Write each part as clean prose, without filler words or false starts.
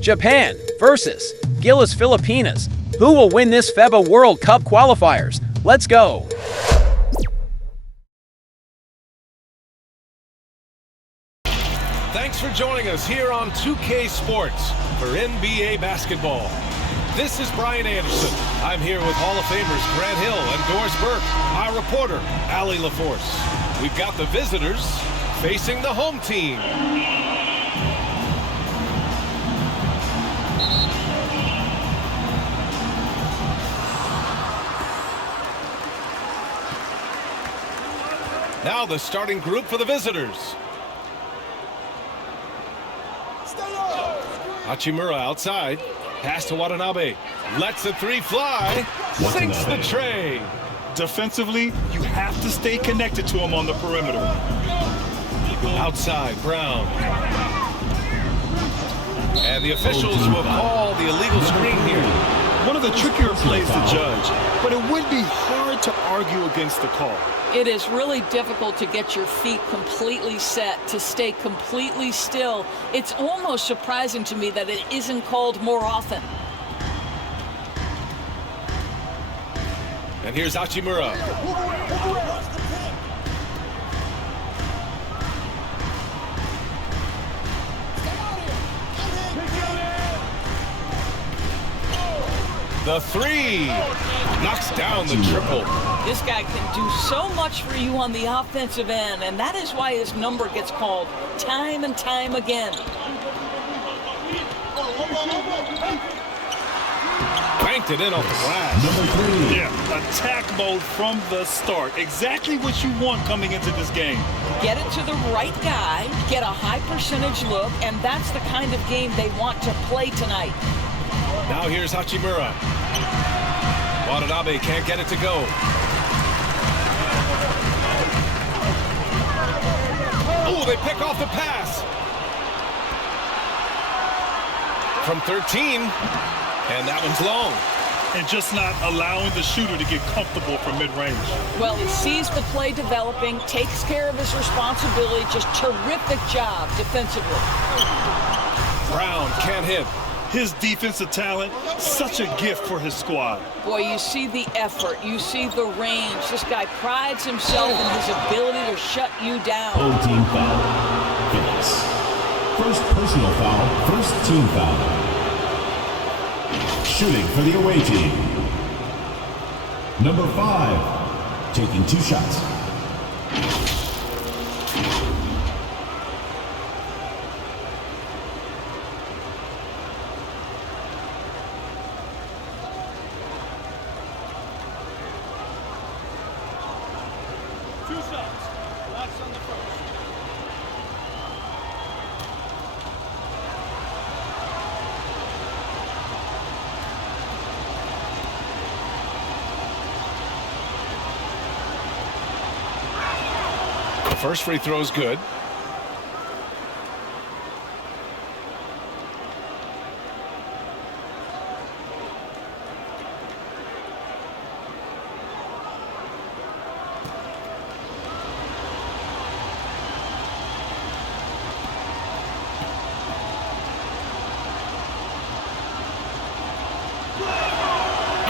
Japan versus GILAS Pilipinas. Who will win this FIBA World Cup qualifiers? Let's go! Thanks for joining us here on 2K Sports for NBA basketball. This is Brian Anderson. I'm here with Hall of Famers Grant Hill and Doris Burke, our reporter, Allie LaForce. We've got the visitors facing the home team. Now the starting group for the visitors. Hachimura outside. Pass to Watanabe. Lets the three fly. Sinks the tray. Defensively, you have to stay connected to him on the perimeter. Outside, Brown. And the officials will call the illegal screen here. One of the trickier plays to judge, but it would be hard to argue against the call. It is really difficult to get your feet completely set, to stay completely still. It's almost surprising to me that it isn't called more often. And here's Hachimura. The three knocks down the triple. This guy can do so much for you on the offensive end, and that is why his number gets called time and time again. Banked it in off the glass. Number 3. Yeah, attack mode from the start. Exactly what you want coming into this game. Get it to the right guy, get a high percentage look, and that's the kind of game they want to play tonight. Now here's Hachimura. Watanabe can't get it to go. Oh, they pick off the pass. From 13, and that one's long. And just not allowing the shooter to get comfortable from mid-range. Well, he sees the play developing, takes care of his responsibility. Just terrific job defensively. Brown can't hit. His defensive talent, such a gift for his squad. Boy, you see the effort, you see the range. This guy prides himself in his ability to shut you down. Home team foul. Finish. First personal foul, first team foul. Shooting for the away team. Number 5, taking 2 shots. First free throw is good.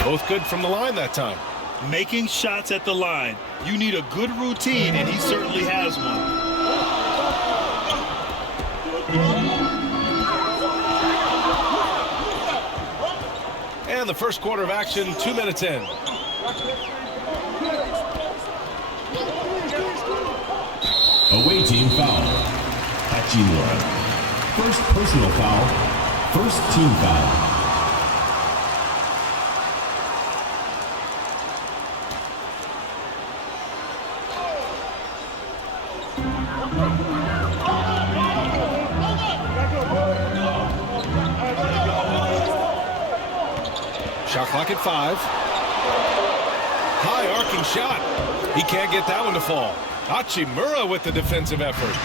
Both good from the line that time. Making shots at the line. You need a good routine, and he certainly has one. And the first quarter of action, 2 minutes in. Away team foul. Hachimura. First personal foul, first team foul. Shot clock at 5. High arcing shot. He can't get that one to fall. Hachimura with the defensive effort.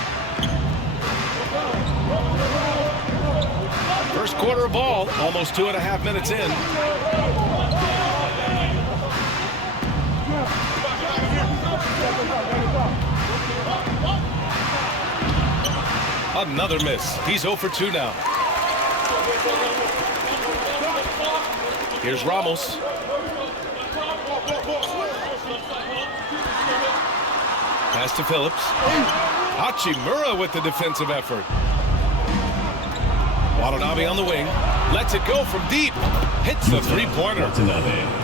First quarter of ball, almost 2.5 minutes in. Another miss. He's 0 for 2 now. Here's Ramos. Pass to Phillips. Hachimura with the defensive effort. Watanabe on the wing. Lets it go from deep. Hits the three-pointer.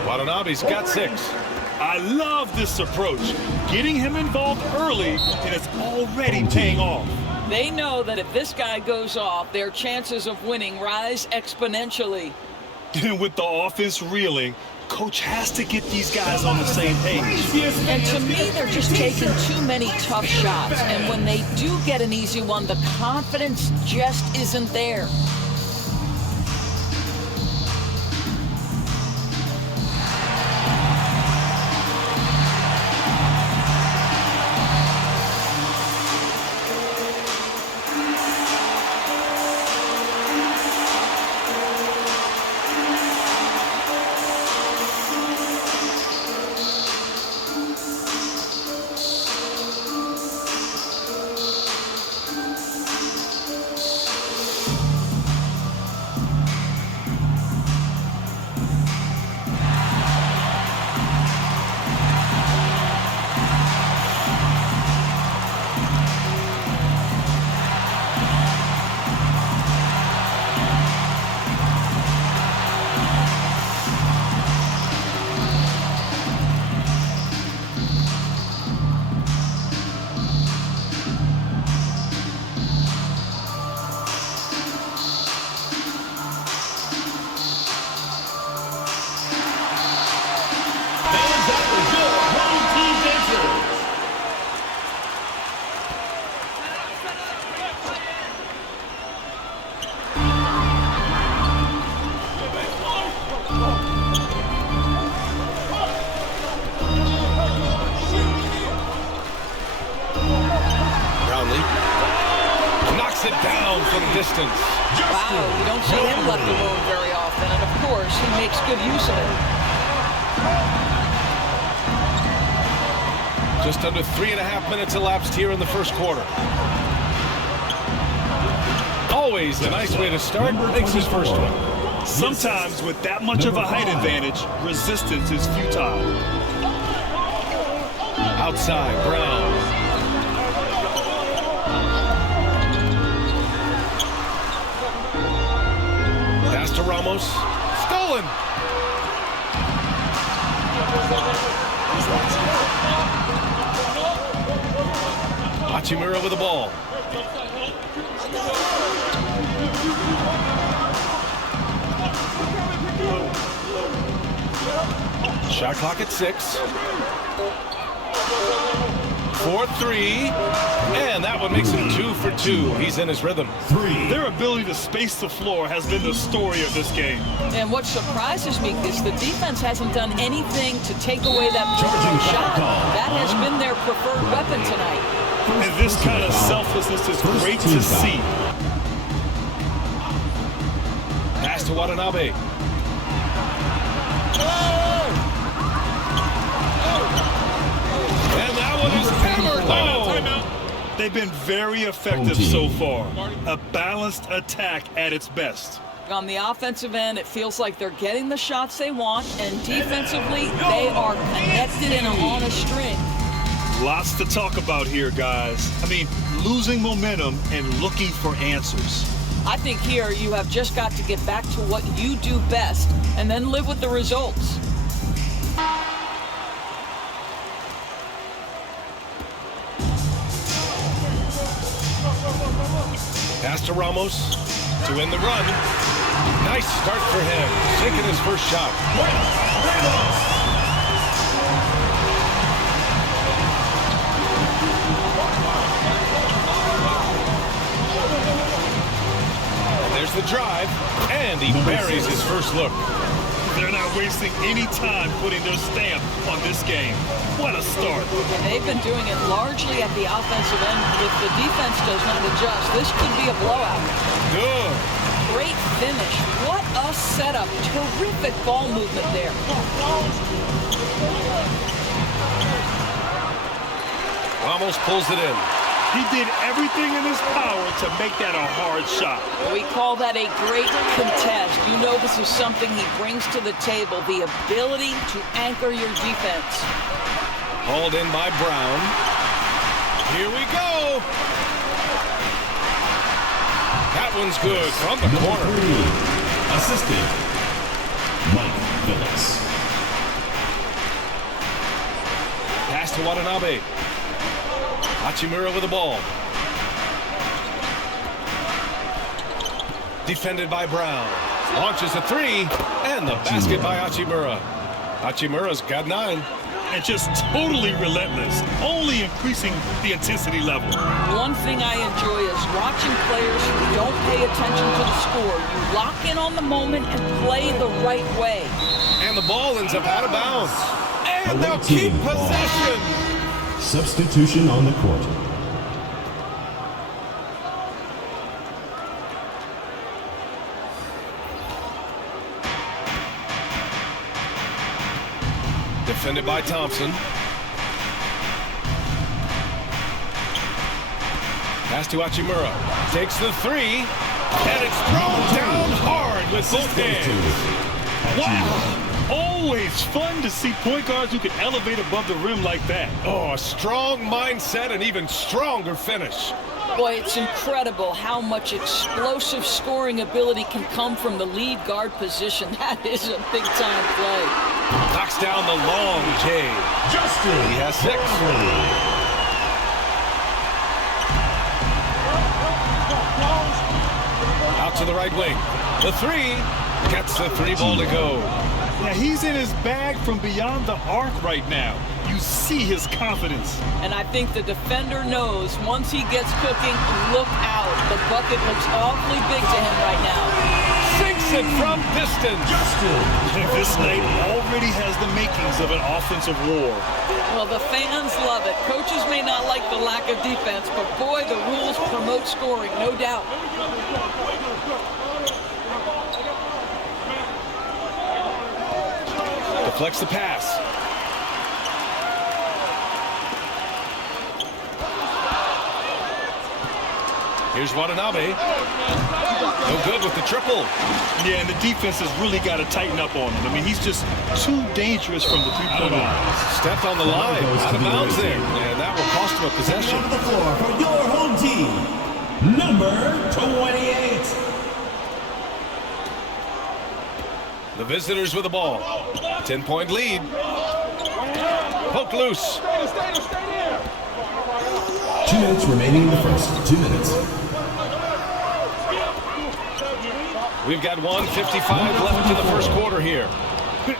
Watanabe's got 6. I love this approach. Getting him involved early, and it's already paying off. They know that if this guy goes off, their chances of winning rise exponentially. With the offense reeling, coach has to get these guys on the same page. And to me, they're just taking too many tough shots. And when they do get an easy one, the confidence just isn't there. Distance. Wow, you don't see him left alone very often, and of course, he makes good use of it. Just under 3.5 minutes elapsed here in the first quarter. Always a nice way to start. Makes his first one. Sometimes with that much of a height advantage, resistance is futile. Outside, Brown. Pass to Ramos. Stolen. Hachimura with the ball. Shot clock at 6. 4-3. And that one makes him 2 for 2. He's in his rhythm. Their ability to space the floor has been the story of this game. And what surprises me is the defense hasn't done anything to take away that shot. That has been their preferred weapon tonight. And this kind of selflessness is great to see. Pass to Watanabe. And that one is hammered. Oh. They've been very effective so far. A balanced attack at its best. On the offensive end, it feels like they're getting the shots they want, and defensively, they are connected and on a string. Lots to talk about here, guys. I mean, losing momentum and looking for answers. I think here you have just got to get back to what you do best and then live with the results. Pass to Ramos to win the run. Nice start for him. Sinking his first shot. There's the drive, and he buries his first look. They're not wasting any time putting their stamp on this game. What a start. And they've been doing it largely at the offensive end. If the defense does not adjust, this could be a blowout. Good. Great finish. What a setup. Terrific ball movement there. Ramos pulls it in. He did everything in his power to make that a hard shot. We call that a great contest. You know this is something he brings to the table, the ability to anchor your defense. Hauled in by Brown. Here we go. That one's good from the corner. Assistant, Mike Phillips. Pass to Watanabe. Hachimura with the ball. Defended by Brown. Launches a three, and the basket by Hachimura. Hachimura's got 9. And just totally relentless, only increasing the intensity level. One thing I enjoy is watching players who don't pay attention to the score. You lock in on the moment and play the right way. And the ball ends up out of bounds. And they'll keep possession. Substitution on the court. Defended by Thompson. Pass to Hachimura. Takes the 3. And it's thrown down hard with both hands. Wow! Always fun to see point guards who can elevate above the rim like that. Oh, a strong mindset and even stronger finish. Boy, it's incredible how much explosive scoring ability can come from the lead guard position. That is a big-time play. Knocks down the long J. Justin. He has 6. Out to the right wing. The 3. Gets the 3 ball to go. Now he's in his bag from beyond the arc right now. You see his confidence. And I think the defender knows once he gets cooking, look out. The bucket looks awfully big to him right now. Sinks it from distance. This night already has the makings of an offensive war. Well, the fans love it. Coaches may not like the lack of defense, but boy, the rules promote scoring, no doubt. Deflects the pass. Here's Watanabe. No good with the triple. Yeah, and the defense has really got to tighten up on him. I mean, he's just too dangerous from the three-point line. Stepped on the line, out of bounds there, and that will cost him a possession. On the floor for your home team, number 28. The visitors with the ball. 10-point lead. Poke loose. 2 minutes remaining in the first. 2 minutes. We've got 1:55 left in the first quarter here.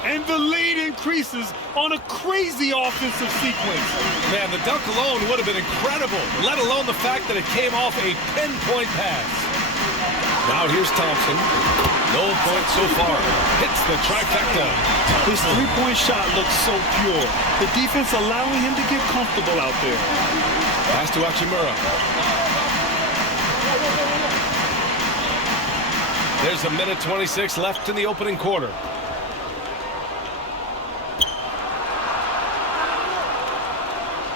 And the lead increases on a crazy offensive sequence. Man, the dunk alone would have been incredible, let alone the fact that it came off a pinpoint pass. Now here's Thompson. No point so far. Hits the trifecta. His three-point shot looks so pure. The defense allowing him to get comfortable out there. Pass to Hachimura. There's a minute 26 left in the opening quarter.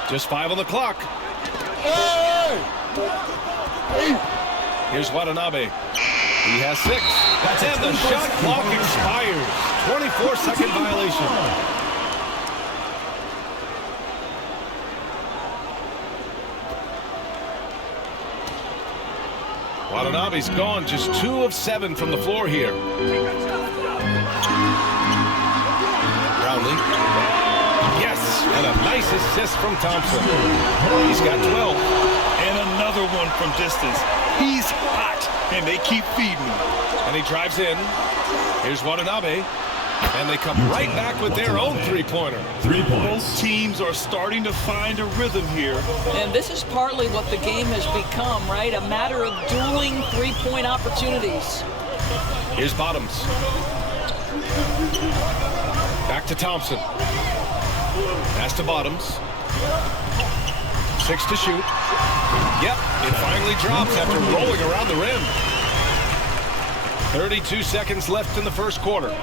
Just 5 on the clock. Here's Watanabe. He has 6. And the shot clock expires. 24-second violation. Watanabe's gone, just 2 of 7 from the floor here. Brownlee. Yes, and a nice assist from Thompson. He's got 12. And another one from distance. He's hot, and they keep feeding him. And he drives in. Here's Watanabe. And they come right back with their own three-pointer. 3 points. Both teams are starting to find a rhythm here. And this is partly what the game has become, right? A matter of dueling three-point opportunities. Here's Bottoms. Back to Thompson. Pass to Bottoms. 6 to shoot. Yep, it finally drops after rolling around the rim. 32 seconds left in the first quarter.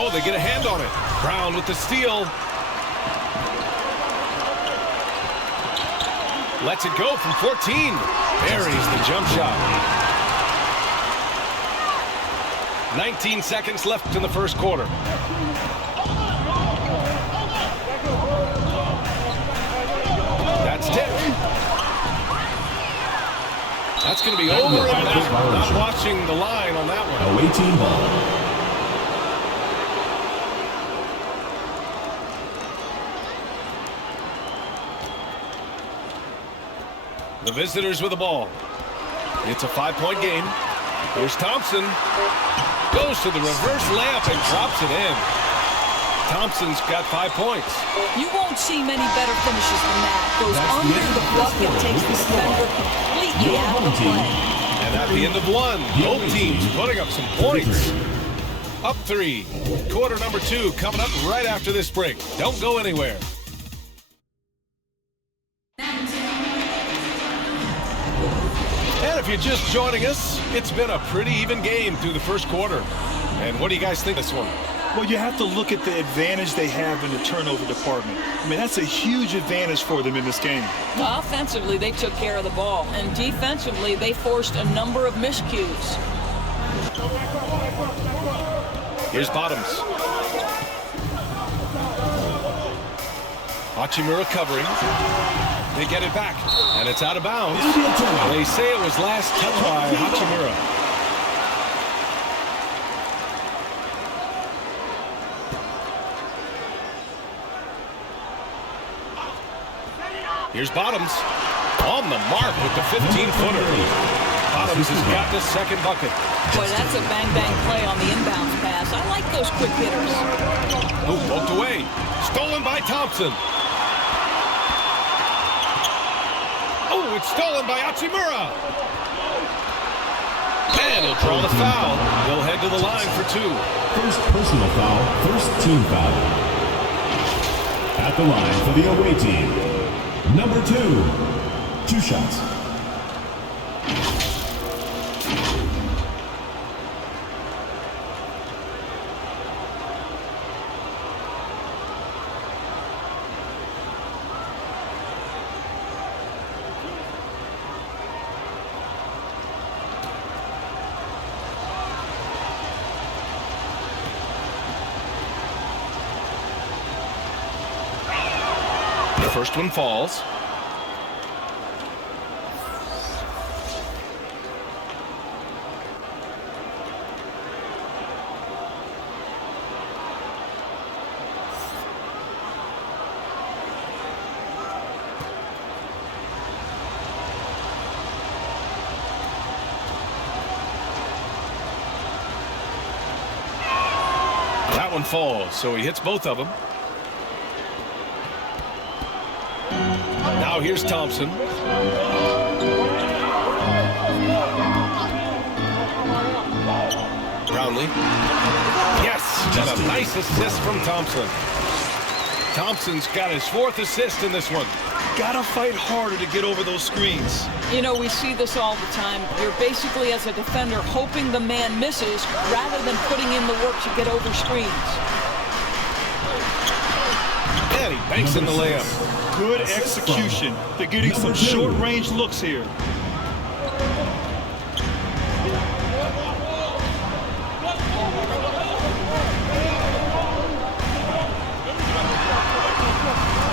Oh, they get a hand on it. Brown with the steal. Lets it go from 14. Buries the jump shot. 19 seconds left in the first quarter. That's tipped. That's going to be over and back. Not watching the line on that one. Away team ball. The visitors with the ball. It's a 5-point game. Here's Thompson. Goes to the reverse layup and drops it in. Thompson's got 5 points. You won't see many better finishes than that. Goes under the bucket, takes the defender completely out of play. And at the end of one, both teams putting up some points. Up 3. Quarter number 2 coming up right after this break. Don't go anywhere. And if you're just joining us, it's been a pretty even game through the first quarter. And what do you guys think of this one? Well, you have to look at the advantage they have in the turnover department. I mean, that's a huge advantage for them in this game. Offensively, they took care of the ball. And defensively, they forced a number of miscues. Here's Bottoms. Hachimura covering. They get it back, and it's out of bounds. They say it was last touched by Hachimura. Here's Bottoms on the mark with the 15-footer. Bottoms has got the second bucket. Boy, that's a bang-bang play on the inbounds pass. I like those quick hitters. Ooh, poked away. Stolen by Thompson. Oh, it's stolen by Hachimura. And he'll draw the foul. They'll head to the line for 2. First personal foul, first team foul. At the line for the away team, number 2. 2 shots. First one falls. That one falls, so he hits both of them. Now here's Thompson. Brownlee. Yes, and a nice assist from Thompson. Thompson's got his 4th assist in this one. Gotta fight harder to get over those screens. You know, we see this all the time. You're basically, as a defender, hoping the man misses rather than putting in the work to get over screens. And he banks in the layup. Good execution. They're getting some short-range looks here.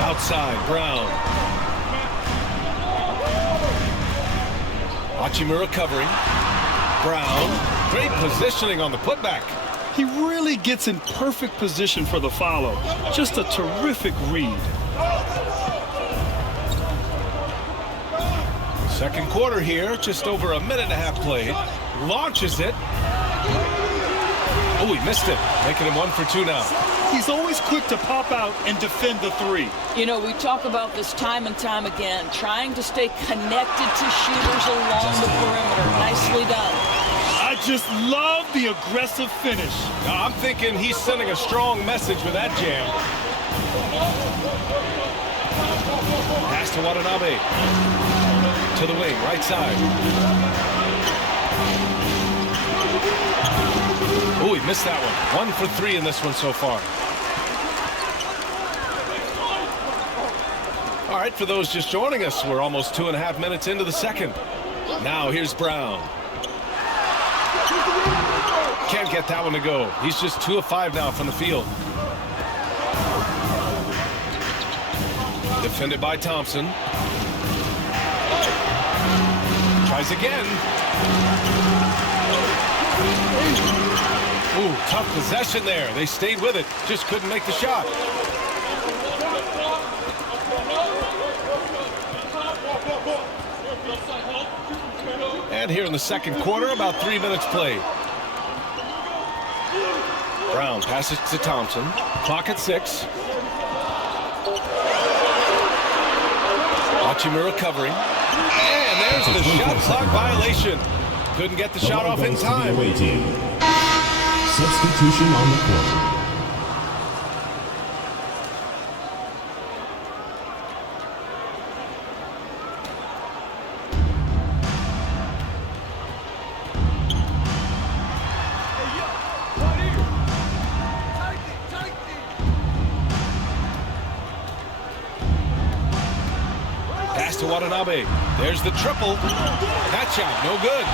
Outside, Brown. Hachimura covering. Brown. Great positioning on the putback. He really gets in perfect position for the follow. Just a terrific read. Second quarter here, just over a minute and a half played. Launches it. Oh, he missed it. Making him 1 for 2 now. He's always quick to pop out and defend the 3. You know, we talk about this time and time again, trying to stay connected to shooters along the perimeter. Nicely done. I just love the aggressive finish. I'm thinking he's sending a strong message with that jam. Pass to Watanabe. To the wing, right side. Oh, he missed that one. 1 for 3 in this one so far. All right. right, for those just joining us, we're almost 2.5 minutes into the second. Now here's Brown. Can't get that one to go. He's just 2 of 5 now from the field. Defended by Thompson. Tries again. Ooh, tough possession there. They stayed with it. Just couldn't make the shot. And here in the second quarter, about 3 minutes played. Brown passes to Thompson. Clock at 6. Hachimura covering. And there's the shot clock violation. Couldn't get the shot off in time. Substitution on the court. Pass to Watanabe. There's the triple. That shot, no good.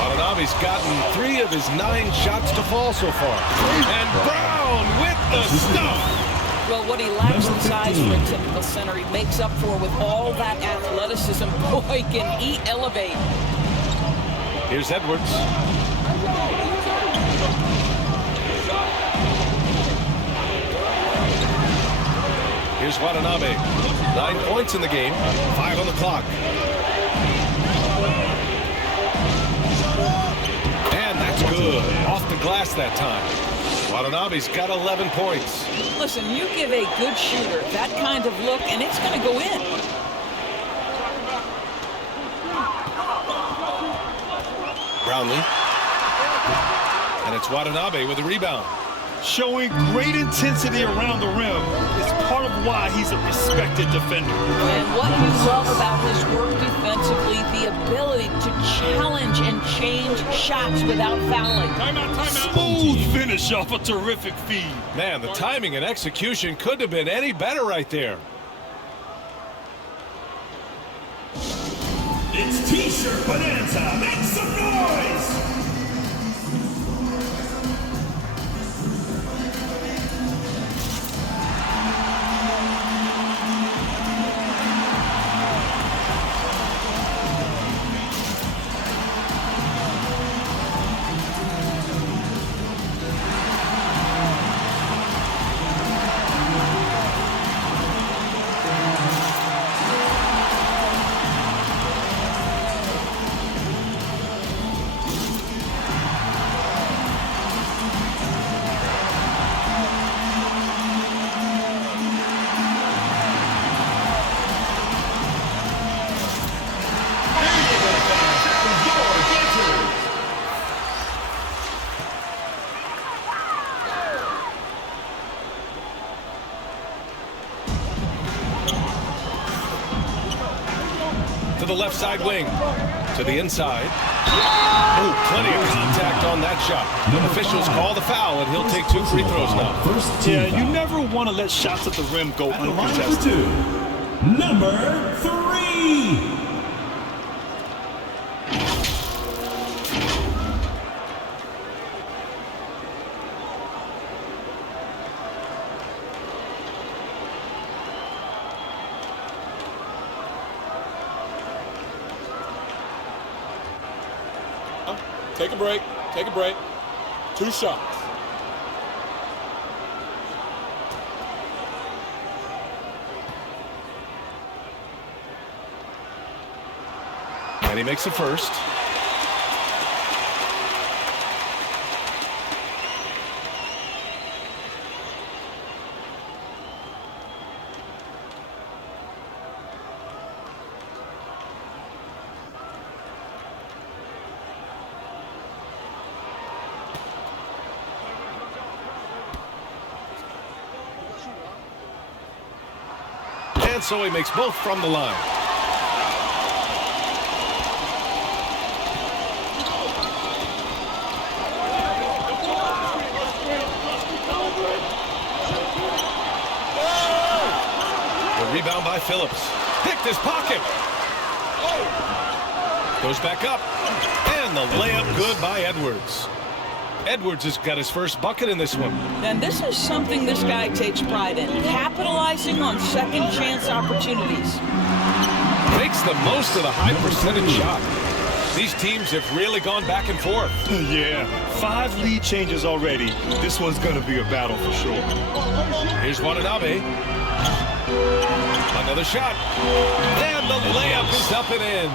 Watanabe's gotten 3 of his 9 shots to fall so far. And Brown with the stuff. Well, what he lacks in size for a typical center, he makes up for with all that athleticism. Boy, can he elevate. Here's Edwards. Here's Watanabe. 9 points in the game, 5 on the clock. And that's good. Off the glass that time. Watanabe's got 11 points. Listen, you give a good shooter that kind of look, and it's going to go in. Brownlee. And it's Watanabe with a rebound. Showing great intensity around the rim is part of why he's a respected defender. And what you love about his work defensively, the ability to challenge and change shots without fouling. Smooth finish off a terrific feed. Man, the timing and execution couldn't have been any better right there. It's T-shirt Bonanza. Make some noise! The left side wing to the inside. Oh, plenty of contact on that shot. The officials call the foul, and he'll take 2 free throws now. Yeah, you never want to let shots at the rim go uncontested. Number 3. Take a break. Take a break. 2 shots. And he makes the first. And so he makes both from the line. The rebound by by Phillips. Picked his pocket. Goes back up. And the layup good by Edwards. Edwards has got his first bucket in this one. And this is something this guy takes pride in, capitalizing on second chance opportunities. Makes the most of the high percentage shot. These teams have really gone back and forth. Yeah, 5 lead changes already. This one's going to be a battle for sure. Here's Watanabe. Another shot. And the layup is up and in.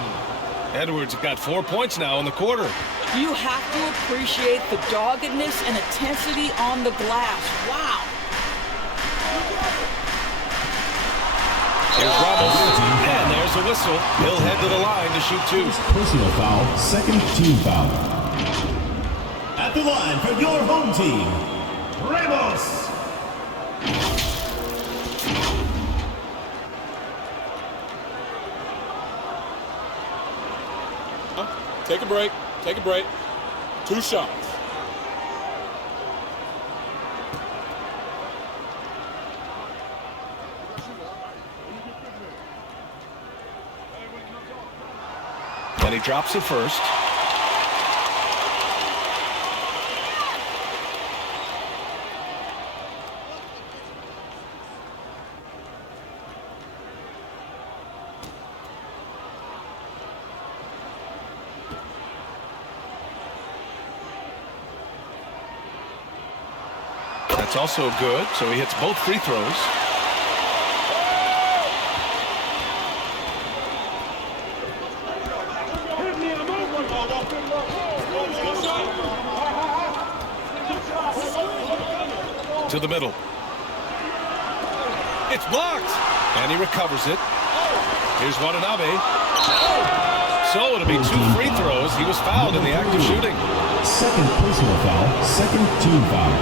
Edwards got 4 points now in the quarter. You have to appreciate the doggedness and intensity on the glass. Wow. Here's Ramos. And there's a whistle. He'll head to the line to shoot 2. Personal foul, second team foul. At the line for your home team, Ramos. Take a break. Take a break. 2 shots. And he drops it first. That's also good, so he hits both free throws. To the middle. It's blocked, and he recovers it. Here's Watanabe. So it'll be 2 free throws. He was fouled in the act of shooting. Second personal foul, second team foul.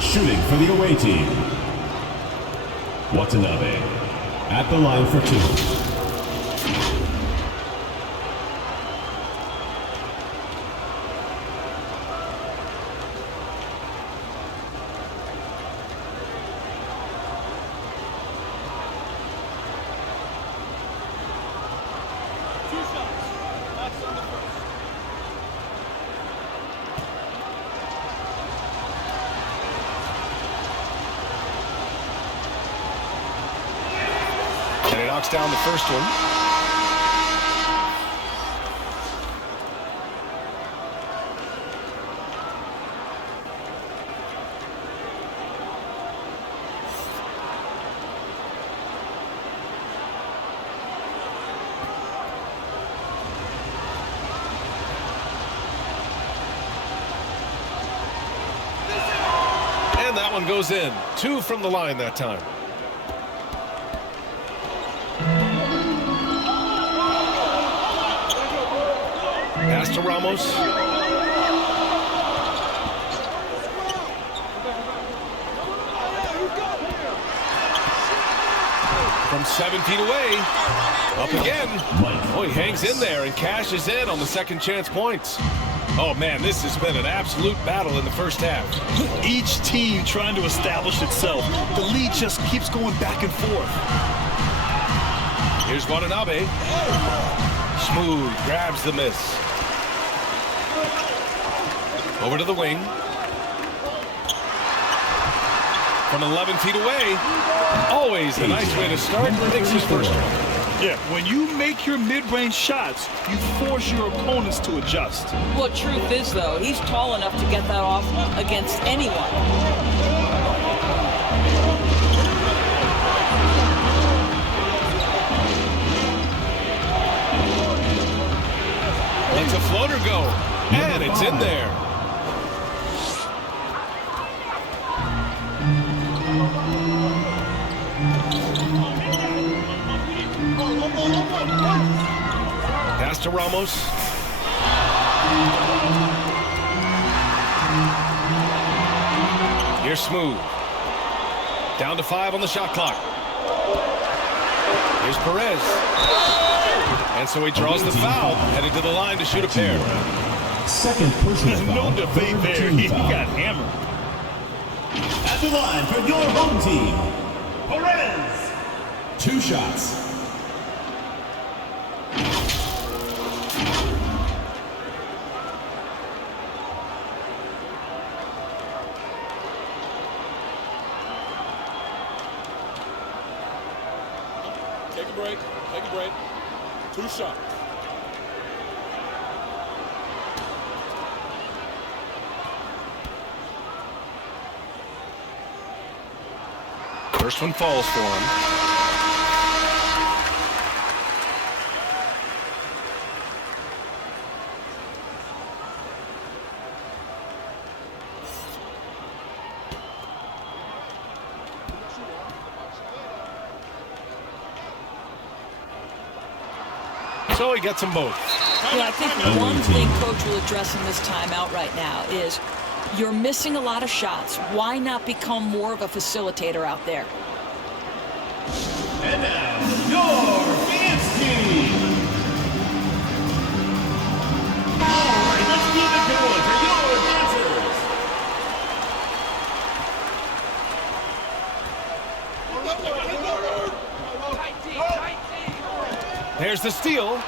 Shooting for the away team, Watanabe at the line for 2. And he knocks down the first one. And that one goes in. 2 from the line that time. Pass to Ramos. From 7 feet away. Up again. Oh, he hangs in there and cashes in on the second chance points. Oh, man, this has been an absolute battle in the first half. Each team trying to establish itself. The lead just keeps going back and forth. Here's Watanabe. Smooth, grabs the miss. Over to the wing. From 11 feet away. Always a nice way to start. Makes his first one. Yeah, when you make your mid-range shots, you force your opponents to adjust. Well, truth is, though, he's tall enough to get that off against anyone. Lets a floater go. And it's in there. Pass to Ramos. Here's Smooth. Down to 5 on the shot clock. Here's Perez. And so he draws the foul, headed to the line to shoot a pair. Second personal foul. No debate there. He got hammered. At the line for your home team, Perez. 2 shots. Take a break. Take a break. 2 shots. First one falls for him. So he gets them both. Yeah, I think one thing Coach will address in this timeout right now is you're missing a lot of shots. Why not become more of a facilitator out there? And now, your Philippine Team. All right, let's keep it going for your dancers. There's the steal.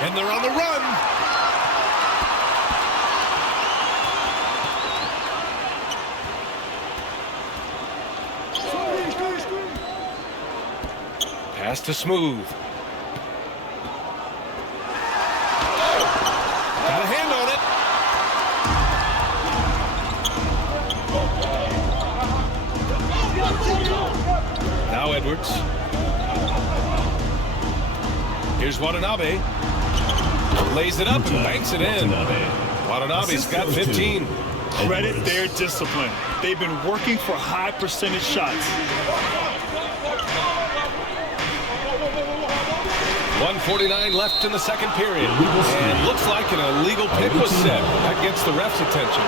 And they're on the run. Pass to Smooth. Got a hand on it. Now Edwards. Here's Watanabe. Lays it up and banks it in. Watanabe's got 15. Credit their discipline. They've been working for high percentage shots. 1:49 left in the second period. And looks like an illegal pick was set. That gets the ref's attention.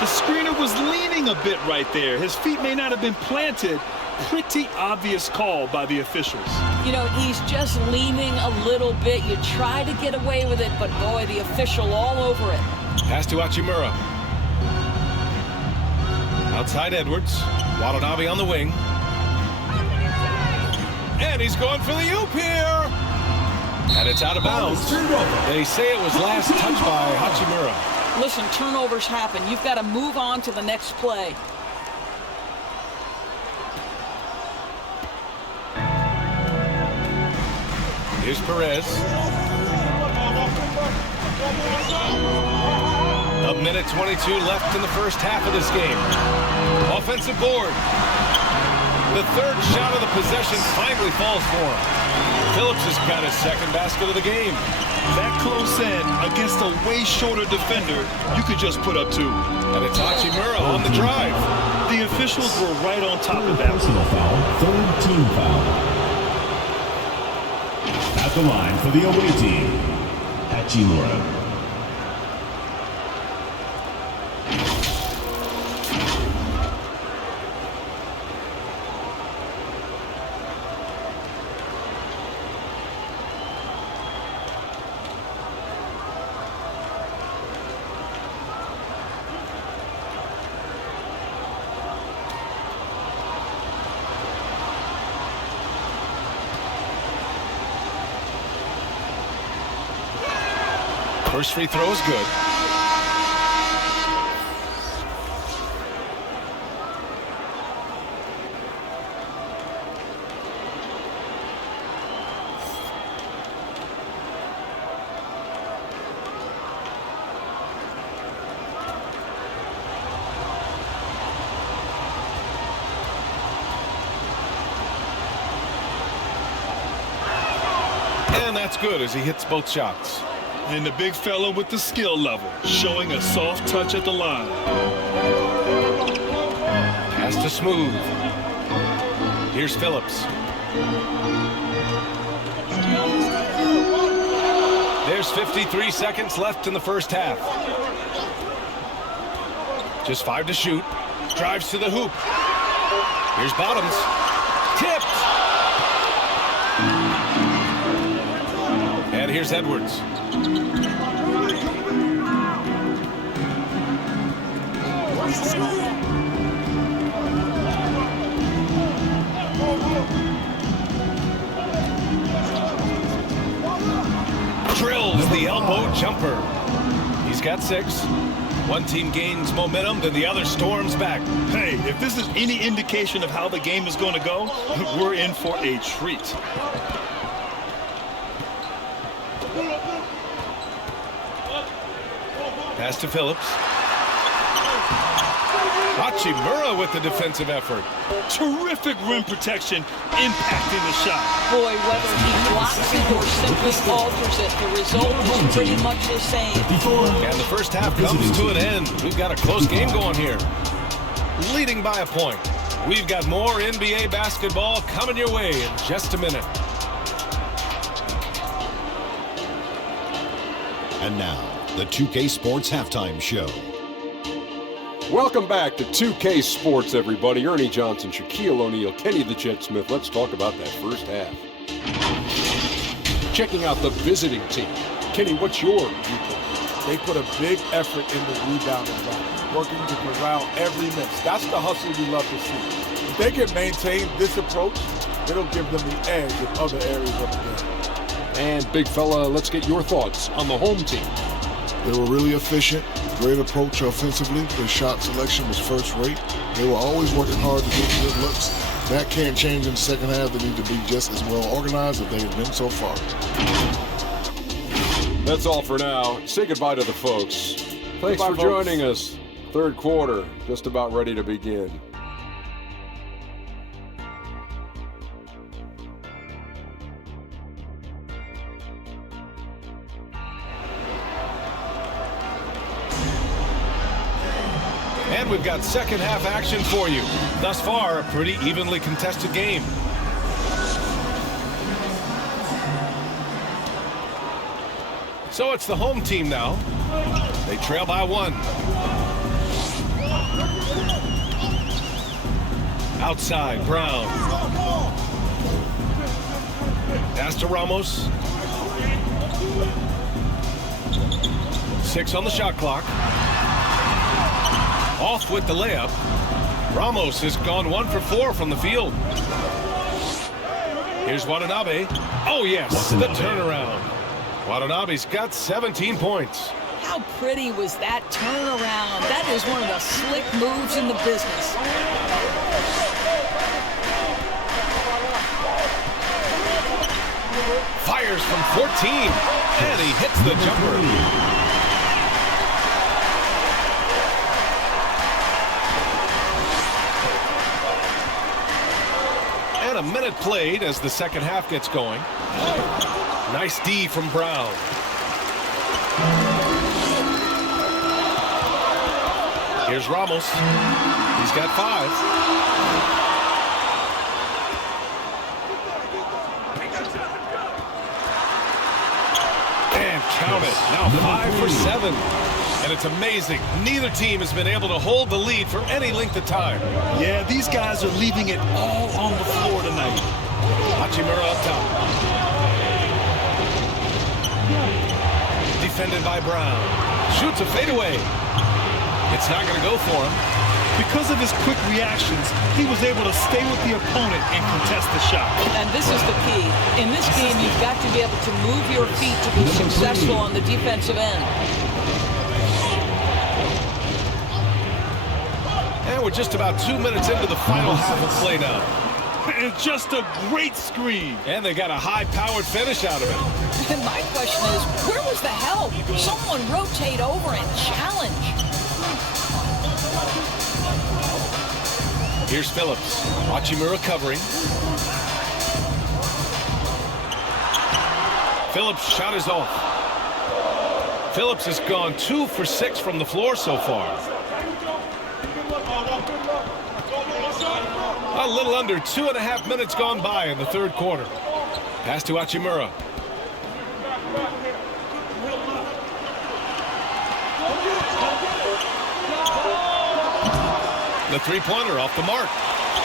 The screener was leaning a bit right there. His feet may not have been planted. Pretty obvious call by the officials. You know, he's just leaning a little bit. You try to get away with it, but boy, the official all over it. Pass to Hachimura. Outside Edwards. Watanabe on the wing. And he's going for the oop here. And it's out of bounds. They say it was last touched by Hachimura. Listen, turnovers happen. You've got to move on to the next play. Here's Perez. A minute 22 left in the first half of this game. Offensive board. The third shot of the possession finally falls for him. Phillips has got his second basket of the game. That close in against a way shorter defender, you could just put up 2. And it's Hachimura on the drive. The officials were right on top of that. Personal foul, 3rd team foul. At the line for the away team, Hachimura. First free throw is good. And that's good as he hits both shots. And the big fella with the skill level, showing a soft touch at the line. Pass to Smooth. Here's Phillips. There's 53 seconds left in the first half. Just 5 to shoot. Drives to the hoop. Here's Bottoms. Tipped. And here's Edwards. Drills the elbow jumper. He's got 6. One team gains momentum, then the other storms back. Hey, if this is any indication of how the game is going to go, we're in for a treat. Pass to Phillips. Hachimura with the defensive effort. Terrific rim protection, impacting the shot. Boy, whether he blocks it or simply alters it, the result is pretty much the same. And the first half comes to an end. We've got a close game going here. Leading by a point. We've got more NBA basketball coming your way in just a minute. And now, the 2K Sports Halftime Show. Welcome back to 2K Sports, everybody. Ernie Johnson, Shaquille O'Neal, Kenny the Jet Smith. Let's talk about that first half. Checking out the visiting team. Kenny, what's your viewpoint? They put a big effort in the rebounding line, working to corral every miss. That's the hustle you love to see. If they can maintain this approach, it'll give them the edge in other areas of the game. And big fella, let's get your thoughts on the home team. They were really efficient, great approach offensively. Their shot selection was first rate. They were always working hard to get good looks. That can't change in the second half. They need to be just as well organized as they have been so far. That's all for now. Say goodbye to the folks. Thanks for joining us. Third quarter, just about ready to begin. And we've got second half action for you. Thus far, a pretty evenly contested game. So it's the home team now. They trail by 1. Outside, Brown. Pass to Ramos. 6 on the shot clock. Off with the layup. Ramos has gone 1 for 4 from the field. Here's Watanabe. Oh, yes, the turnaround. Watanabe's got 17 points. How pretty was that turnaround? That is one of the slick moves in the business. Fires from 14, and he hits the jumper. A minute played as the second half gets going. Nice D from Brown. Here's Ramos. He's got 5. And count it. Now 5 for 7. And it's amazing. Neither team has been able to hold the lead for any length of time. Yeah, these guys are leaving it all on the floor tonight. Hachimura up top. Defended by Brown. Shoots a fadeaway. It's not going to go for him. Because of his quick reactions, he was able to stay with the opponent and contest the shot. And this is the key. In this game, you've got to be able to move your feet to be successful on the defensive end. And we're just about 2 minutes into the final half of play now. And just a great screen. And they got a high-powered finish out of it. And my question is, where was the help? Someone rotate over and challenge. Here's Phillips. Hachimura covering. Phillips' shot is off. Phillips has gone 2 for 6 from the floor so far. A little under 2.5 minutes gone by in the third quarter. Pass to Hachimura. The three-pointer off the mark.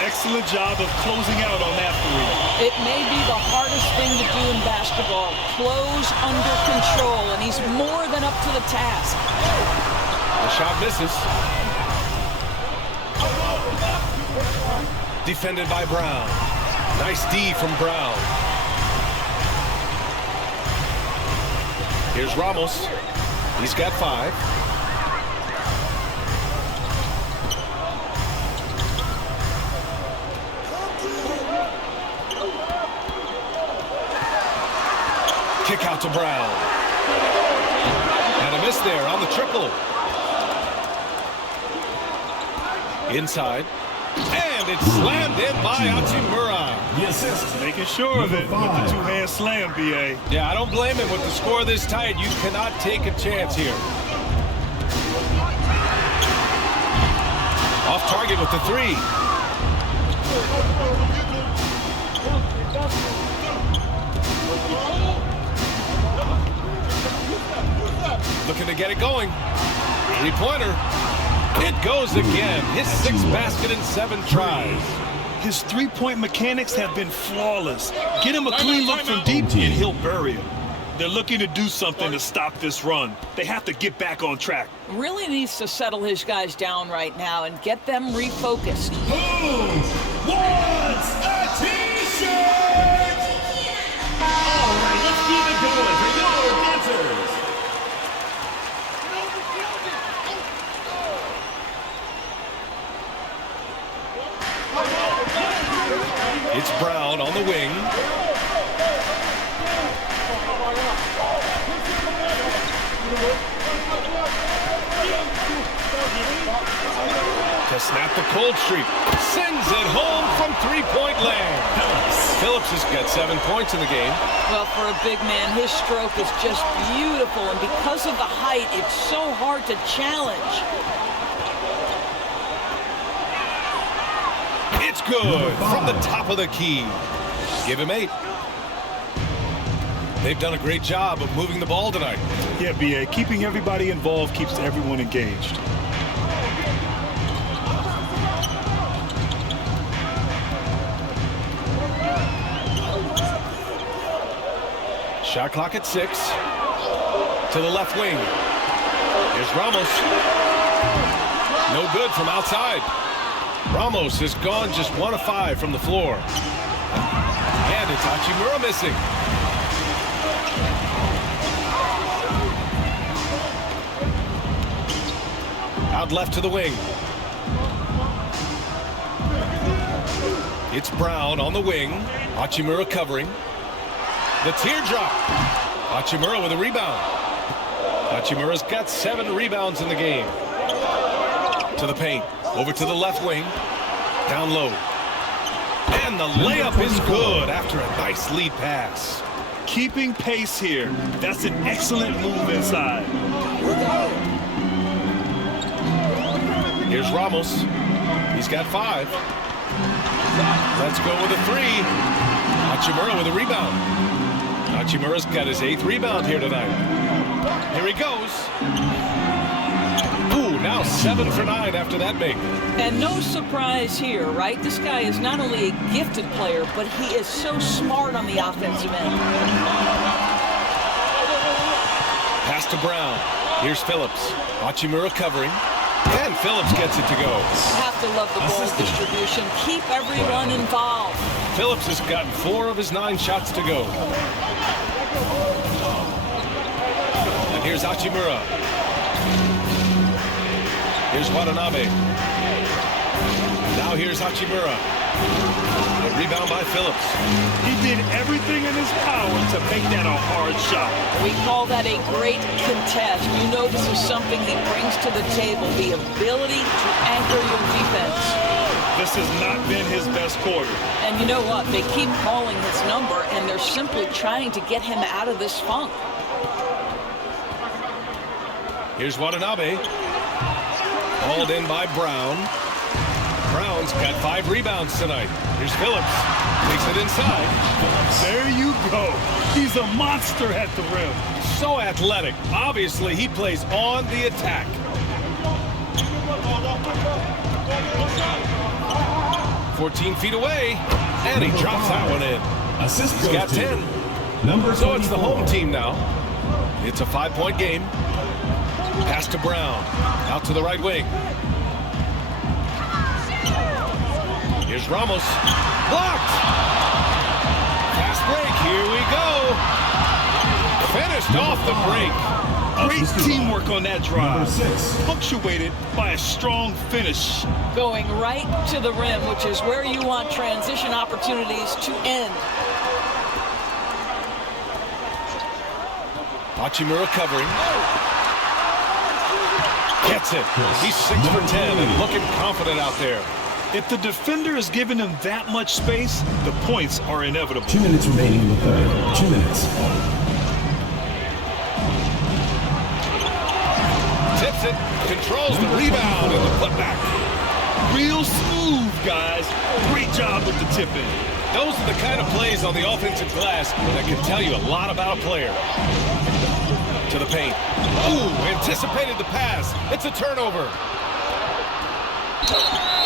Excellent job of closing out on that three. It may be the hardest thing to do in basketball. Close under control, and he's more than up to the task. The shot misses. Defended by Brown. Nice D from Brown. Here's Ramos. He's got 5. Kick out to Brown. And a miss there on the triple. Inside. And it's slammed in by Hachimura. The assist. Making sure of it with the two-hand slam, BA. Yeah, I don't blame him. With the score this tight, you cannot take a chance here. Off target with the 3. Looking to get it going. 3-pointer. It goes again. His 6th basket in 7 tries. His three-point mechanics have been flawless. Get him a clean look from deep and he'll bury him. They're looking to do something to stop this run. They have to get back on track. Really needs to settle his guys down right now and get them refocused. Who wants a t-shirt? All right, let's keep it going for your dancers. It's Brown on the wing. To snap the cold streak. Sends it home from 3-point land. Phillips has got 7 points in the game. Well, for a big man, his stroke is just beautiful, and because of the height, it's so hard to challenge. It's good from the top of the key. Give him 8. They've done a great job of moving the ball tonight. Yeah, BA, keeping everybody involved keeps everyone engaged. Shot clock at 6. To the left wing. Here's Ramos. No good from outside. Ramos has gone just 1 of 5 from the floor. And it's Hachimura missing. Out left to the wing. It's Brown on the wing. Hachimura covering. The teardrop. Hachimura with a rebound. Hachimura's got 7 rebounds in the game. To the paint. Over to the left wing. Down low. And the layup is good after a nice lead pass. Keeping pace here. That's an excellent move inside. Here's Ramos. He's got 5. Let's go with a 3. Hachimura with a rebound. Hachimura's got his 8th rebound here tonight. Here he goes. Ooh, now 7 for 9 after that make. And no surprise here, right? This guy is not only a gifted player, but he is so smart on the offensive end. Pass to Brown. Here's Phillips. Hachimura covering. And Phillips gets it to go. Have to love the ball distribution. Keep everyone involved. Phillips has gotten 4 of his 9 shots to go. And here's Hachimura. Here's Watanabe. Now here's Hachimura. A rebound by Phillips. He did everything in his power to make that a hard shot. We call that a great contest. You know this is something he brings to the table, the ability to anchor your defense. This has not been his best quarter. And you know what? They keep calling his number, and they're simply trying to get him out of this funk. Here's Watanabe. Hauled in by Brown. Brown's got 5 rebounds tonight. Here's Phillips. Takes it inside. There you go. He's a monster at the rim. So athletic. Obviously, he plays on the attack. "14 feet away, and he drops that one in. Assist He's got 10. So it's the home team now. It's a 5-point game. Pass to Brown. Out to the right wing. Here's Ramos. Blocked. Fast break. Here we go. Finish. finished off the break. Great teamwork on that drive, 6. punctuated by a strong finish. Going right to the rim, which is where you want transition opportunities to end. Hachimura covering. Gets it. He's 6 for 10 and looking confident out there. If the defender is giving him that much space, the points are inevitable. 2 minutes remaining in the third. 2 minutes. Tips it, controls the rebound and the putback. Real smooth, guys. Great job with the tip-in. Those are the kind of plays on the offensive glass that can tell you a lot about a player. To the paint. Ooh, anticipated the pass. It's a turnover.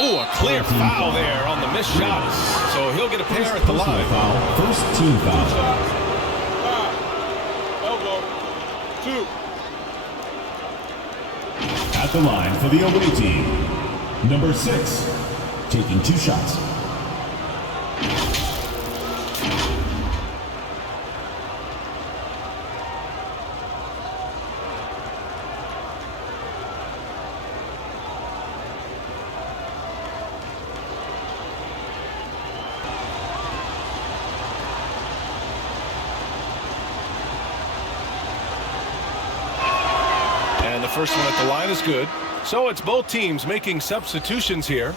Ooh, a clear foul there on the missed shot. So he'll get a pair at the line. Foul. First team foul. Elbow. 2. At the line for the away team. Number 6. Taking 2 shots. And the first one at the line is good. So it's both teams making substitutions here.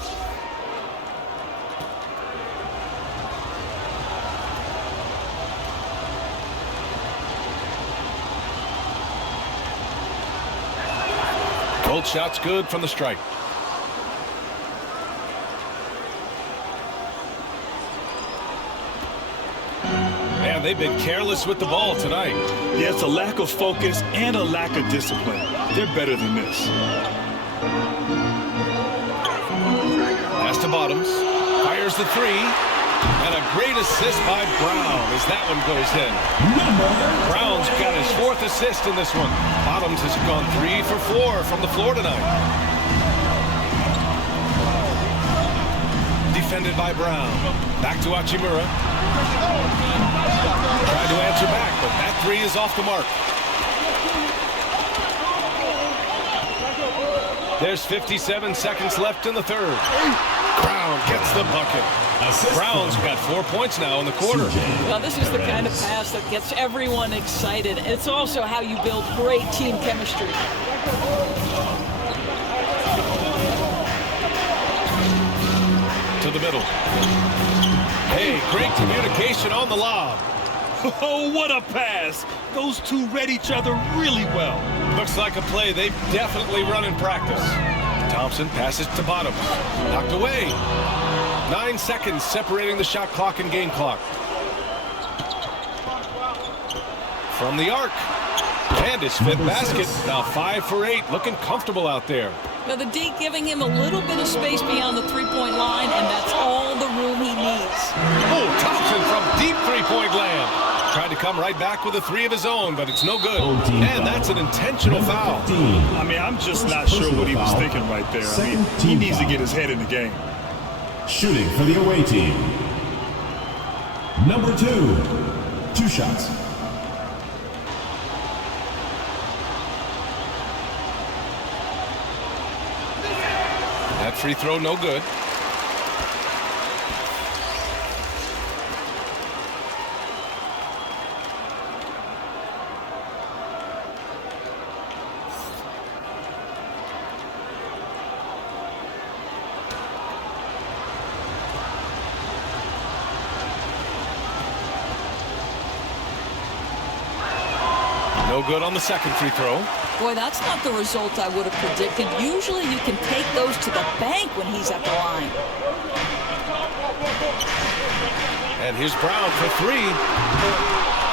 Both shots good from the stripe. Man, they've been careless with the ball tonight. Yeah, it's a lack of focus and a lack of discipline. They're better than this. Pass to Bottoms. Fires the 3. And a great assist by Brown as that one goes in. Brown's got his 4th assist in this one. Bottoms has gone 3 for 4 from the floor tonight. Defended by Brown. Back to Hachimura. Tried to answer back, but that 3 is off the mark. There's 57 seconds left in the third. Brown gets the bucket. Brown's got 4 points now in the quarter. Well, this is the kind of pass that gets everyone excited. It's also how you build great team chemistry. To the middle. Hey, great communication on the lob. Oh, what a pass. Those two read each other really well. Looks like a play they've definitely run in practice. Thompson passes to Bottoms. Knocked away. 9 seconds separating the shot clock and game clock. From the arc. And his 5th basket. Now 5 for 8. Looking comfortable out there. Now the D giving him a little bit of space beyond the 3-point line, and that's all the room he needs. Oh, Thompson from deep 3-point land. Tried to come right back with a 3 of his own, but it's no good. And that's an intentional foul. I mean, I'm just not sure what he was thinking right there. I mean, he needs to get his head in the game. Shooting for the away team. Number 2. 2 shots. That free throw no good. No good on the second free throw. Boy, that's not the result I would have predicted. Usually you can take those to the bank when he's at the line. And here's Brown for 3.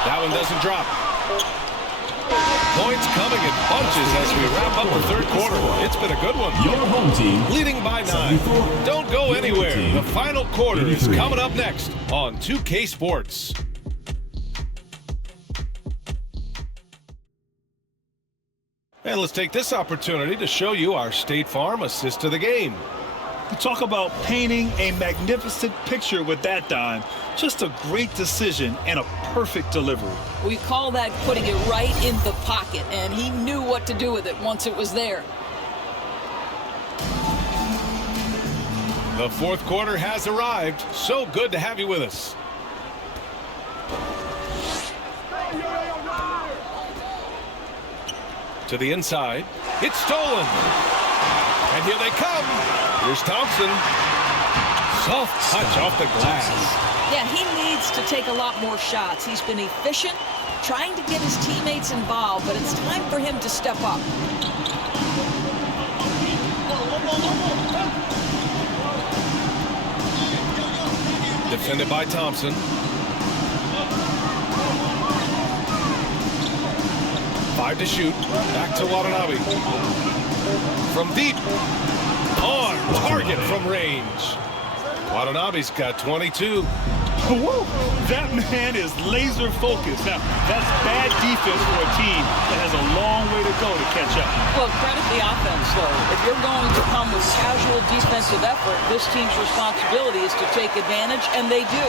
That one doesn't drop. Points coming in bunches as we wrap up the third quarter. It's been a good one. Your home team leading by 9. Don't go anywhere. The final quarter is coming up next on 2K Sports. And let's take this opportunity to show you our State Farm assist to the game. You talk about painting a magnificent picture with that dime. Just a great decision and a perfect delivery. We call that putting it right in the pocket, and he knew what to do with it once it was there. The fourth quarter has arrived. So good to have you with us. To the inside. It's stolen. And here they come. Here's Thompson. Soft touch off the glass. Yeah, he needs to take a lot more shots. He's been efficient, trying to get his teammates involved, but it's time for him to step up. Defended by Thompson. 5 to shoot. Back to Watanabe. From deep. On target from range. Watanabe's got 22. Whoa, that man is laser focused. Now, that's bad defense for a team that has a long way to go to catch up. Well, credit the offense, though. If you're going to come with casual defensive effort, this team's responsibility is to take advantage, and they do.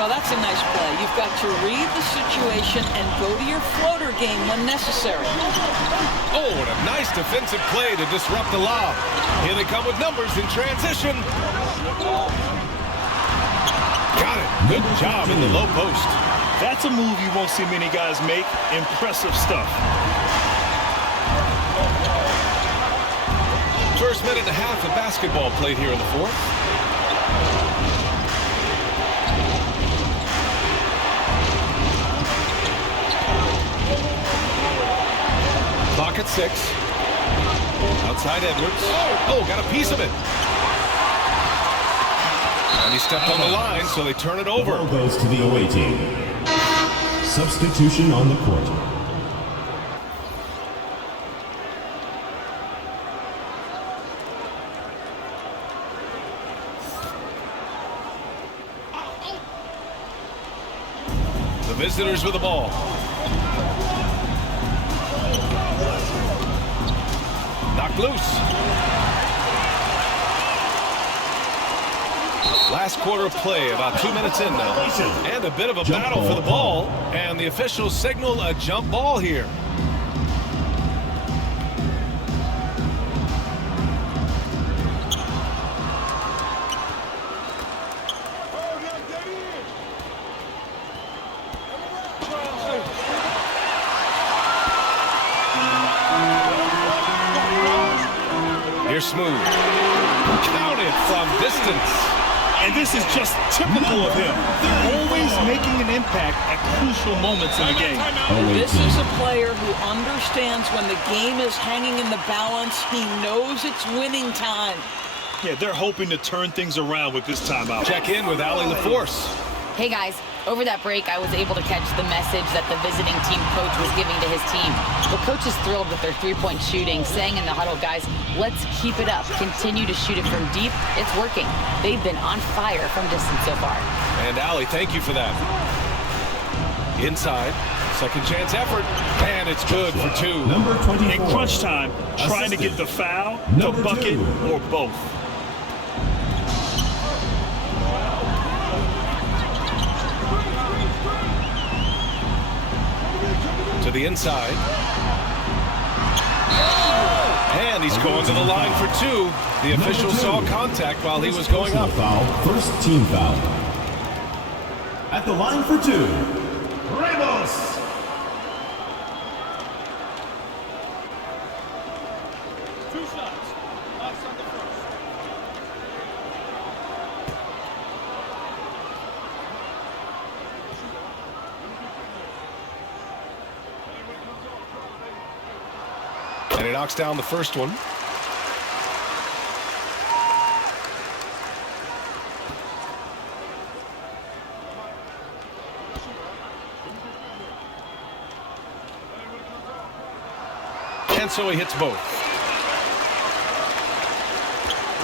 Well, that's a nice play. You've got to read the situation and go to your floater game when necessary. Oh, what a nice defensive play to disrupt the lob. Here they come with numbers in transition. Got it. Good job in the low post. That's a move you won't see many guys make. Impressive stuff. First minute and a half of basketball played here in the fourth. Clock at 6. Outside Edwards. Oh, got a piece of it. And he stepped on the line, so they turn it over. Ball goes to the away team. Substitution on the court. The visitors with the ball. Knocked loose. Last quarter of play, about 2 minutes in now. And a bit of a battle for the ball. And the officials signal a jump ball here. Here's Smooth. Counted from distance. And this is just typical of him. Always making an impact at crucial moments in the game. This is a player who understands when the game is hanging in the balance. He knows it's winning time. Yeah, they're hoping to turn things around with this timeout. Check in with Allie LaForce. Hey guys, over that break I was able to catch the message that the visiting team coach was giving to his team. The coach is thrilled with their three-point shooting, saying in the huddle, guys, let's keep it up. Continue to shoot it from deep. It's working. They've been on fire from distance so far. And Allie, thank you for that. Inside, second chance effort, and it's good for 2. Number 24. In crunch time, trying to get the foul, the bucket, or both. To the inside. And he's going to the line for 2. The official saw contact while he was going up. Foul, first team foul. At the line for 2, Ramos. And he knocks down the first one. And so he hits both.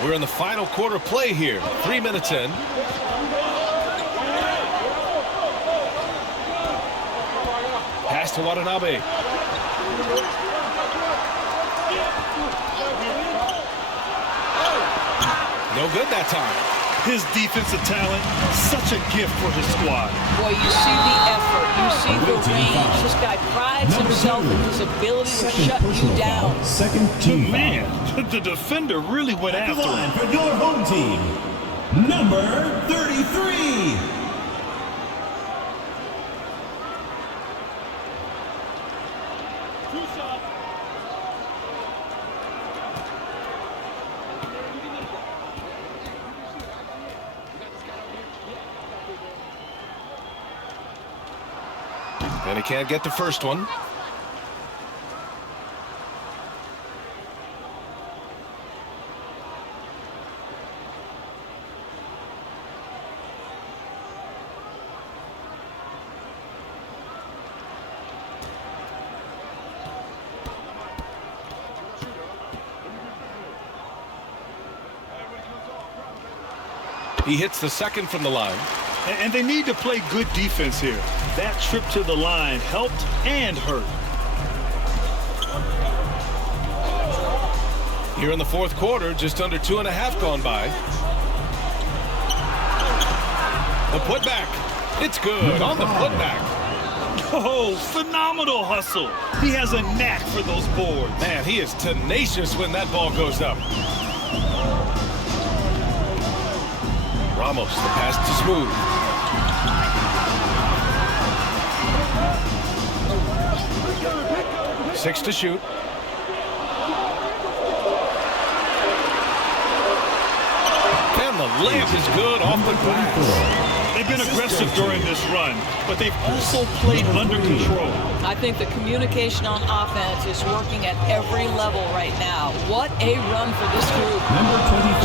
We're in the final quarter play here. 3 minutes in. Pass to Watanabe. No good that time. His defensive talent, such a gift for his squad. Boy, you see the effort, you see the range. This guy prides himself in his ability to shut you down. Second team. Man, the defender really went after him. For your home team, number 33. And he can't get the first one. He hits the second from the line. And they need to play good defense here. That trip to the line helped and hurt. Here in the fourth quarter, just under 2.5 gone by. The putback. It's good on the putback. Oh, phenomenal hustle. He has a knack for those boards. Man, he is tenacious when that ball goes up. Ramos, the pass to Smooth. Six to shoot. And the layup is good off the glass. They've been aggressive during this run, but they've also played under control. I think the communication on offense is working at every level right now. What a run for this group.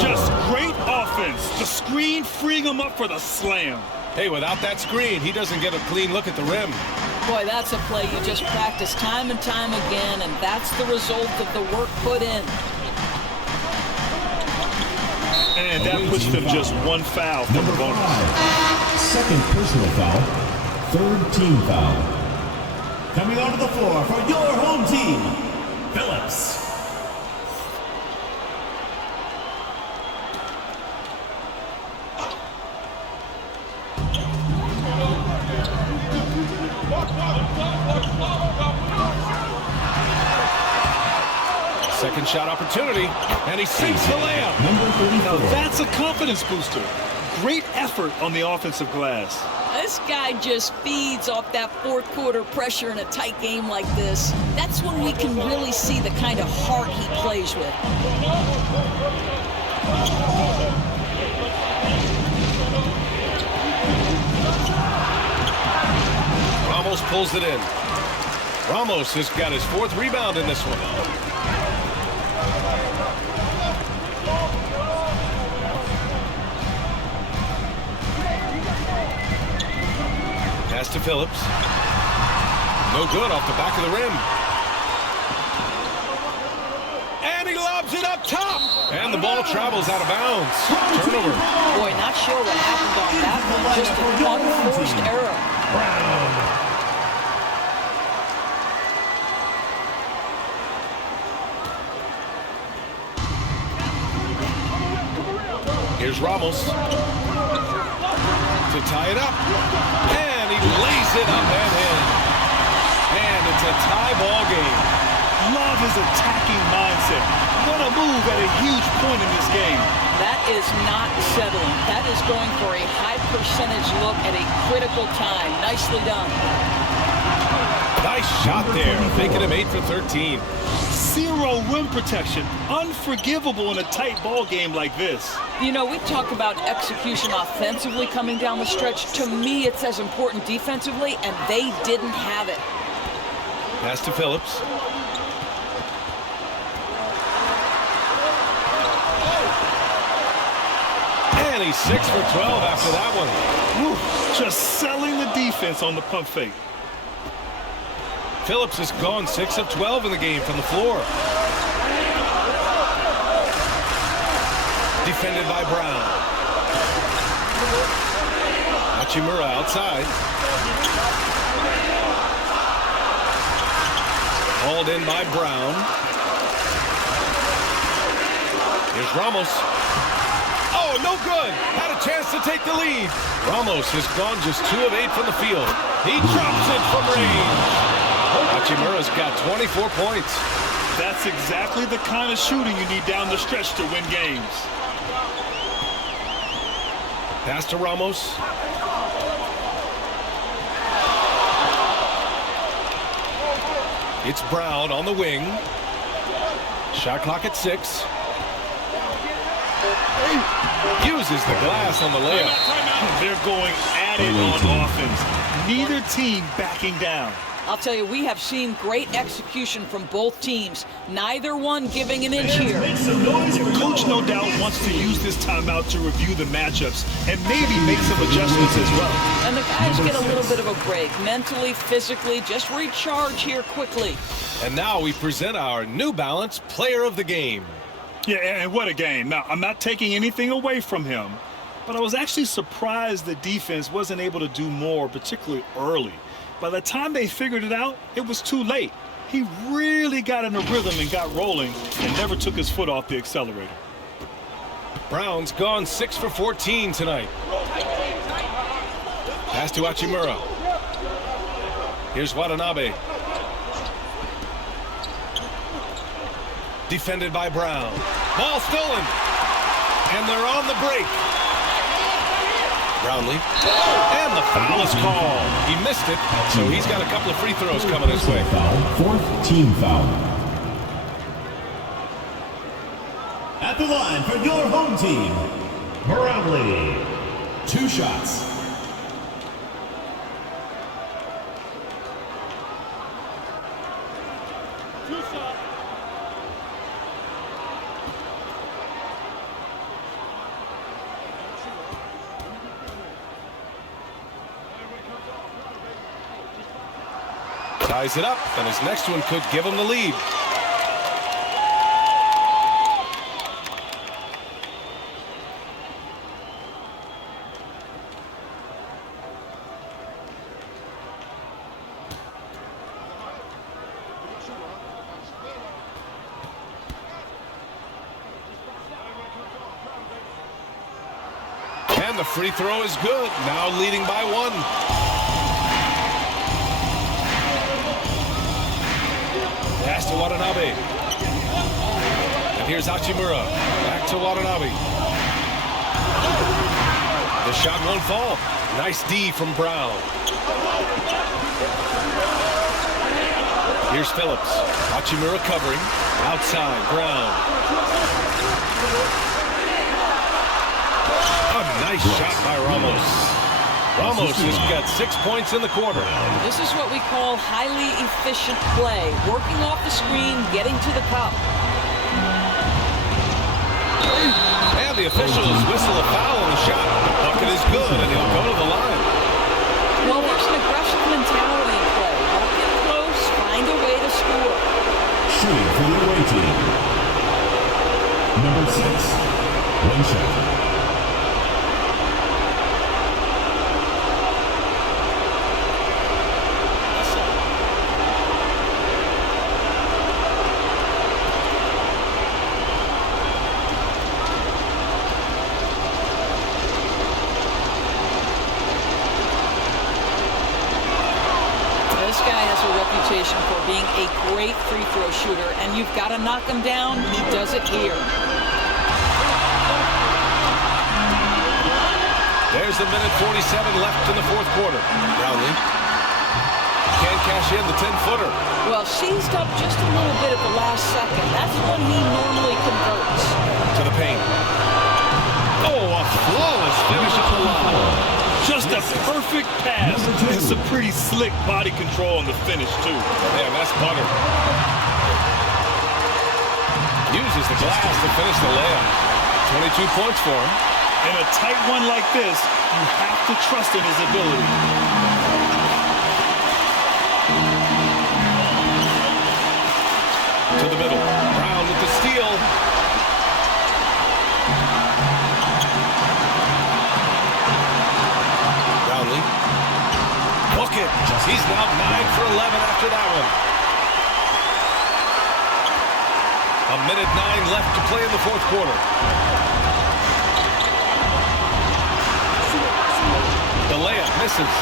Just great offense. The screen freeing him up for the slam. Hey, without that screen, he doesn't get a clean look at the rim. Boy, that's a play you just practice time and time again, and that's the result of the work put in. And that puts them just one foul from the bonus. Second personal foul, third team foul. Coming onto the floor for your home team, Phillips. Second shot opportunity, and he sinks the layup. Now that's a confidence booster. Great effort on the offensive glass. This guy just feeds off that fourth quarter pressure in a tight game like this. That's when we can really see the kind of heart he plays with. Ramos pulls it in. Ramos has got his fourth rebound in this one. Pass to Phillips. No good off the back of the rim. And he lobs it up top. And the ball travels out of bounds. Turnover. Boy, not sure what happened on that one. Just an unforced error. Here's Ramos to tie it up. And he lays it up and in. And it's a tie ball game. Love his attacking mindset. What a move at a huge point in this game. That is not settling. That is going for a high percentage look at a critical time. Nicely done. Nice shot there, making him 8 for 13. Zero rim protection. Unforgivable in a tight ball game like this. You know, we talk about execution offensively coming down the stretch. To me, it's as important defensively, and they didn't have it. Pass to Phillips. And he's 6 for 12 after that one. Whew, just selling the defense on the pump fake. Phillips has gone 6 of 12 in the game from the floor. Defended by Brown. Hachimura outside. Hauled in by Brown. Here's Ramos. no good. Had a chance to take the lead. Ramos has gone just 2 of 8 from the field. He drops it from range. Hachimura's got 24 points. That's exactly the kind of shooting you need down the stretch to win games. Pass to Ramos. It's Brown on the wing. Shot clock at 6. Uses the glass on the layup. They're going at it on offense. Neither team backing down. I'll tell you, we have seen great execution from both teams. Neither one giving an inch here. Coach no doubt wants to use this timeout to review the matchups and maybe make some adjustments as well. And the guys get a little bit of a break, mentally, physically, just recharge here quickly. And now we present our New Balance Player of the Game. Yeah, and what a game. Now, I'm not taking anything away from him, but I was actually surprised the defense wasn't able to do more, particularly early. By the time they figured it out, it was too late. He really got in a rhythm and got rolling and never took his foot off the accelerator. Brown's gone 6 for 14 tonight. Pass to Hachimura. Here's Watanabe. Defended by Brown. Ball stolen. And they're on the break. Brownlee. And the foul is called. He missed it, so he's got a couple of free throws coming his way. Fourth team foul. At the line for your home team, Brownlee. 2 shots. Ties it up, and his next one could give him the lead. And the free throw is good, now leading by 1. Pass to Watanabe. And here's Hachimura. Back to Watanabe. The shot won't fall. Nice D from Brown. Here's Phillips. Hachimura covering. Outside, Brown. A nice shot by Ramos. Ramos has got 6 points in the quarter. This is what we call highly efficient play. Working off the screen, getting to the cup. And the officials whistle a foul on the shot. The bucket is good, and he'll go to the line. Well, there's an aggressive mentality in play. Don't get close, find a way to score. Shooting for the away team. Number 6, 1 shot. For being a great free throw shooter, and you've got to knock him down. He does it here. There's a minute 47 left in the 4th quarter. Brownlee can't cash in the 10-footer. Well, seized up just a little bit at the last second. That's when he normally converts. To the paint. Oh, a flawless finish at the line. Just a perfect pass and some pretty slick body control on the finish, too. Man, that's butter. Uses the glass to finish the layup. 22 points for him. In a tight one like this, you have to trust in his ability. To the middle. Brown with the steal. Book it. He's now 9 for 11 after that one. A minute 9 left to play in the 4th quarter. layup misses.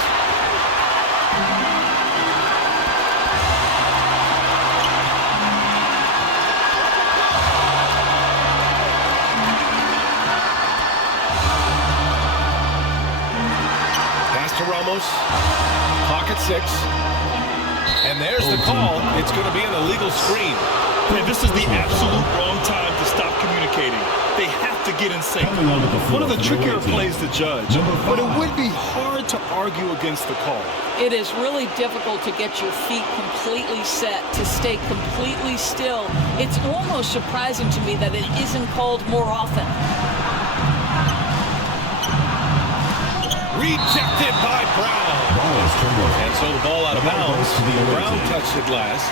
Pass to Ramos. Clock at 6. And there's the call. It's going to be an illegal screen. And this is the absolute wrong time to stop communicating. They have to get in sync. One of the trickier plays to judge, but it would be hard to argue against the call. It is really difficult to get your feet completely set, to stay completely still. It's almost surprising to me that it isn't called more often. Rejected by Brown. And so the ball out of bounds. Brown touched it last.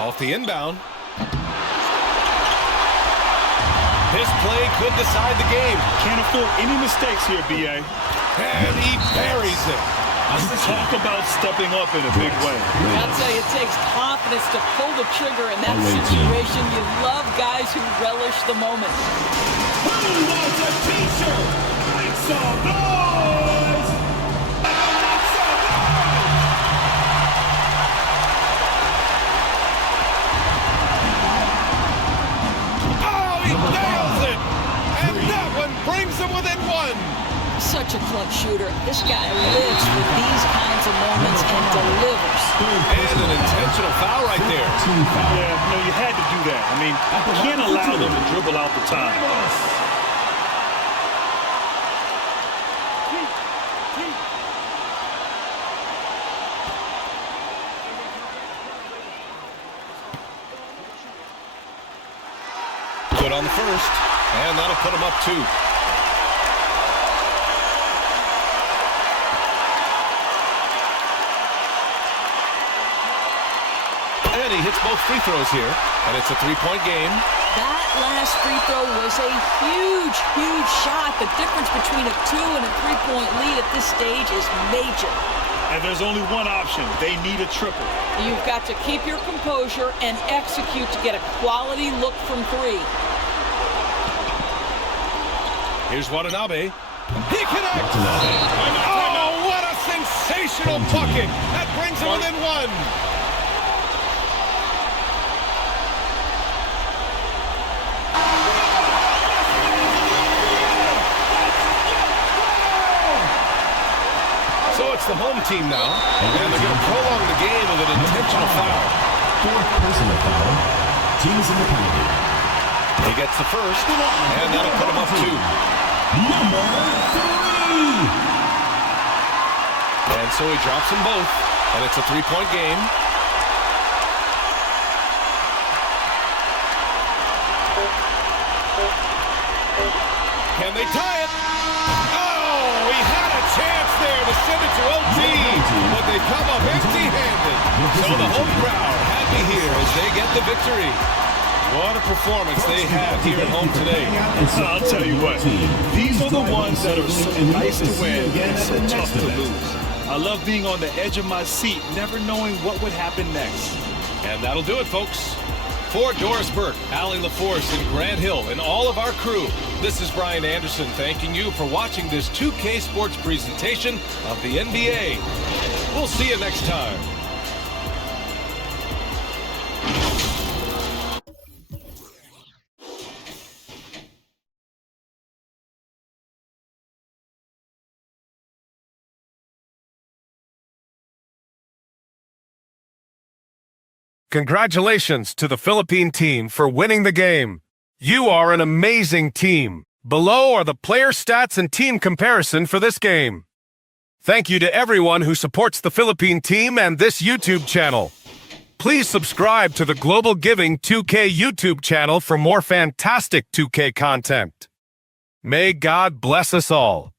Off the inbound. This play could decide the game. Can't afford any mistakes here, B.A. And he buries it. Talk about stepping up in a big way. I'll tell you, it takes confidence to pull the trigger in that situation. You love guys who relish the moment. Who wants a t-shirt? Make some noise! Make some noise! Oh, he nails it! And that one brings him within one. Such a clutch shooter. This guy lives for these kinds of moments and delivers. And an intentional foul right there. Yeah, no, you had to do that. I mean, you can't allow them to dribble out the time. Good on the first, and that'll put him up 2. And he hits both free throws here, and it's a 3-point game. That last free throw was a huge, huge shot. The difference between a 2 and a 3-point lead at this stage is major. And there's only one option. They need a triple. You've got to keep your composure and execute to get a quality look from 3. Here's Watanabe. He connects! Oh, what a sensational bucket! That brings him within 1. So it's the home team now, and they're going to prolong the game with an intentional foul. 4th personal foul. Teams in the penalty. He gets the first, and that'll put him up 2. Number 3. And so he drops them both, and it's a 3-point game. Can they tie it? Oh, he had a chance there to send it to OT, but they come up empty-handed. So the home crowd happy here as they get the victory. What a performance they had here at home today. I'll tell you what, these are the ones that are so nice to win and so tough to lose. I love being on the edge of my seat, never knowing what would happen next. And that'll do it, folks. For Doris Burke, Allie LaForce, and Grant Hill, and all of our crew, this is Brian Anderson thanking you for watching this 2K Sports presentation of the NBA. We'll see you next time. Congratulations to the Philippine team for winning the game. You are an amazing team. Below are the player stats and team comparison for this game. Thank you to everyone who supports the Philippine team and this YouTube channel. Please subscribe to the Global Giving 2K YouTube channel for more fantastic 2K content. May God bless us all.